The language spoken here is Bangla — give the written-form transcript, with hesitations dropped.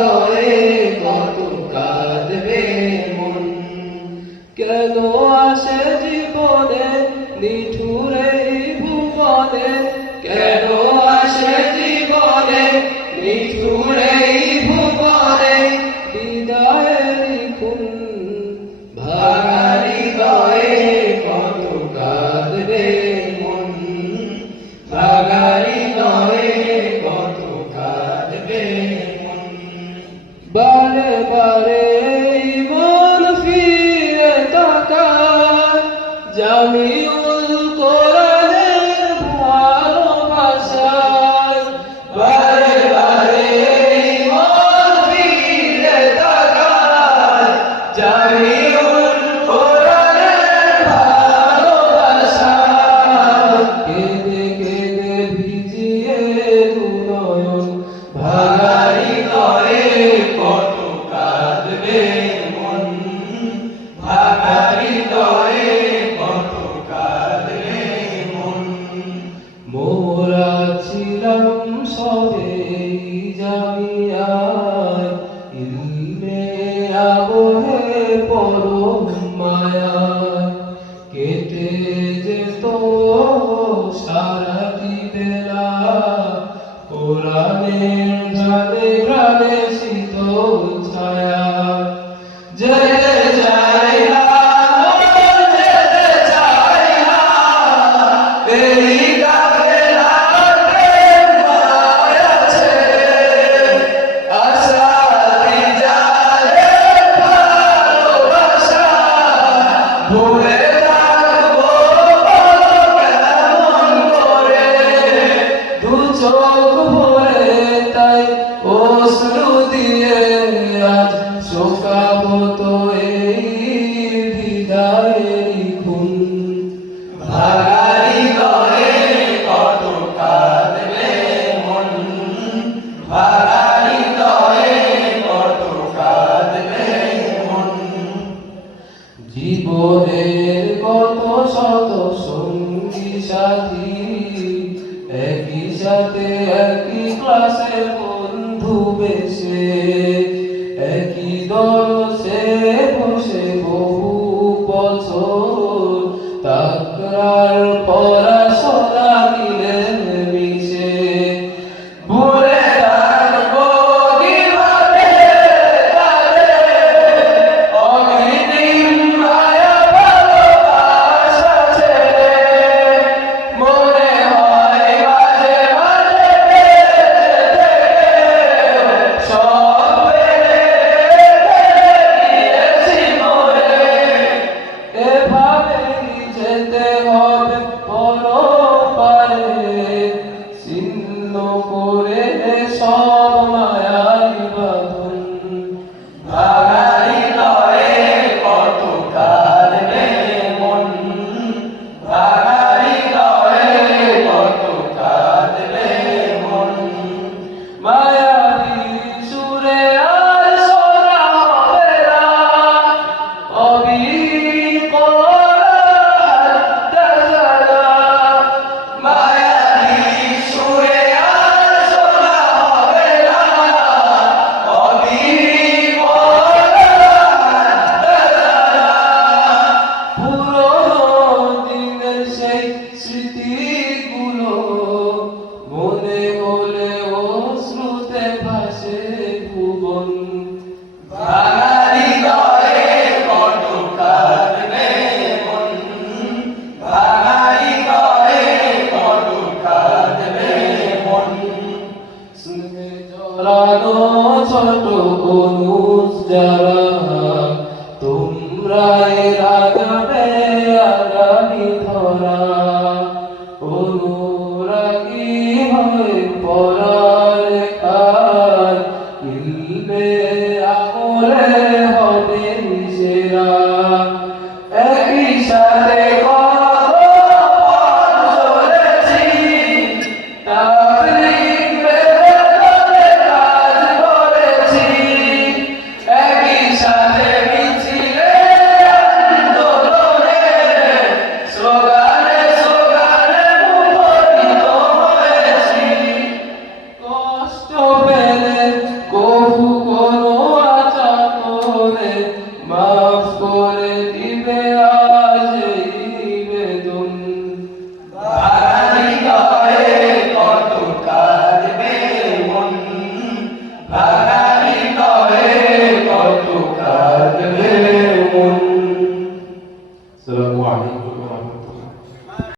হৃদয়ে কত কাঁদবে মন। কেন আসে জীবনে নিঠুরে ভুবনে, কেন আসে জীবনে নিঠুরে ভুবনে, হৃদয়ের খুন ভাঙা হৃদয়ে কত কাঁদবে মন, ভাঙা হৃদয়ে কত কাঁদবে মন। বারে বারে মন ফিরে তাকায় জামিউল কোরআনের ভালোবাসায়, বারে বারে মন ফিরে তাকায় জামিউল কোরআনের ভালোবাসায়। কেঁদে কেঁদে ভিজিয়ে দু নয়ন, ভাঙা হৃদয়ে কত কাঁদবে মন, ভাঙা হৃদয়ে কত কাঁদবে মন। মোরা ছিলাম সবে জামিয়ায়, ইলমে আবহে পরম মায়ায়, কেটে যেত সারাটি বেলা কোরআনের গানে গানে শীতল ছায়া। যেতে চাই না মন, যেতে চাই না, এই কাফেলাতে ভয় আছে, আশাতি জালের ভালোবাসা ভুলে থাকবো কেমন করে। দু চোখ ভরে তাই অশ্রু দিয়ে আজ শোকাবো তো এই হৃদয়ের খুন, ভাঙা হৃদয়ে কত কাঁদবে মন, ভাঙা হৃদয়ে কত কাঁদবে মন। জীবনের কত শত সঙ্গী সাথী, একই সাথে একই ক্লাসের বন্ধু বেশে, একই দরসে বসে বহু বছর তাকরার পড়াশোনা নিলেন মিশে। ভুলে থাকবো কিভাবে তাদের অকৃত্রিম মায়া ভালোবাসা ছেড়ে, মনে হয় মাঝে মাঝে বেঁচে থেকে সব ফেলে দিয়েছি মরে। এভাবেই যেতে হবে পরপারে, ছিন্ন করে সব মায়ার বাঁধন, ভাঙা হৃদয়ে কত কাঁদবে মন, ভাঙা হৃদয়ে কত কাঁদবে মন। মায়াবী সুরে আর শোনা হবে না অবিকল হাদ্দাসানা, মায়াবী সুরে আর শোনা হবে না অবিকল হাদ্দাসানা। পুরনো দিনের সেই স্মৃতিগুলো মনে হলে অশ্রুতে ভাসে ভুবন, ভাঙা হৃদয়ে কত কাঁদবে মন, ভাঙা হৃদয়ে কত কাঁদবে মন। স্নেহে জড়ানো ছোট অনুজ যারা, তোমরা এর আগামী ধরা অনু